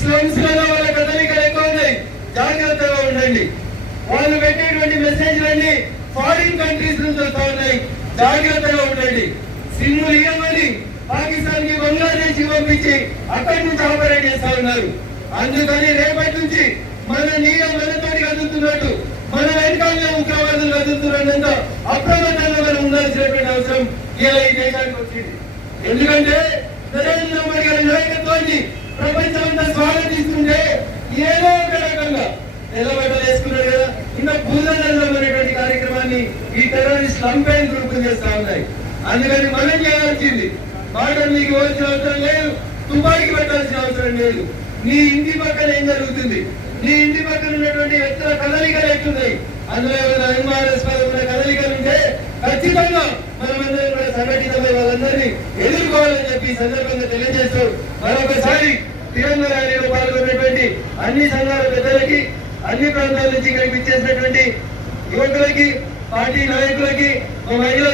Slums లలో వాళ్ళ కదలికలు ఎక్కువ ఉన్నాయి, జాగ్రత్తగా ఉండండి. వాళ్ళు పెట్టేటువంటి మెసేజ్లన్నీ ఫారిన్ కంట్రీస్ నుంచి వస్తా ఉన్నాయి, జాగ్రత్తగా ఉండండి. సిమ్ములు ఇవ్వమని పాకిస్తాన్ కి బంగ్లాదేశ్ కి పంపించి అక్కడి నుంచి ఆపరేట్ చేస్తా ఉన్నారు. అందుకని రేపటి నుంచి మన నీడ మనతోటి కదులుతున్నట్టు, మన వెనకాలనే ఉగ్రవాదులు కదులుతున్నంత అప్రమత్తంగా మనం ఉండాల్సినటువంటి అవసరం ఇలా ఈ దేశానికి వచ్చింది. ఎందుకంటే నరేంద్ర మోడీ గారి నాయకత్వాన్ని ప్రపంచం అంతా స్వాగతిస్తుంటే ఏదో ఒక రకంగా నిలబెట్టలు వేసుకున్నారు కదా. ఇంకా భూదళం అనేటువంటి కార్యక్రమాన్ని ఈ టెర్రరిస్ట్ లంపెన్ గ్రూప్ చేస్తా ఉన్నాయి. అందుకని మనం చేయాల్సింది మాటలు మీకు ఇవ్వాల్సిన అవసరం లేదు, తుపాకి పెట్టాల్సిన అవసరం లేదు. నీ ఇంటి పక్కన ఏం జరుగుతుంది, నీ ఇంటి పక్కన ఉన్నటువంటి వ్యక్తుల కదలికలు ఎట్లున్నాయి, అందులో ఏమైనా అనుమానాస్పదమైన కదలికలు ఉంటే ఖచ్చితంగా మనమందరం కూడా సంఘటితమై వాళ్ళందరినీ ఎదుర్కోవాలని చెప్పి సందర్భంగా తెలియజేస్తూ మరొకసారి తిరంగ ర్యాలీలో పాల్గొన్నటువంటి అన్ని సంఘాల పెద్దలకి, అన్ని ప్రాంతాల నుంచి ఇక్కడికి ఇచ్చేసినటువంటి యువకులకి, పార్టీ నాయకులకి, మహిళ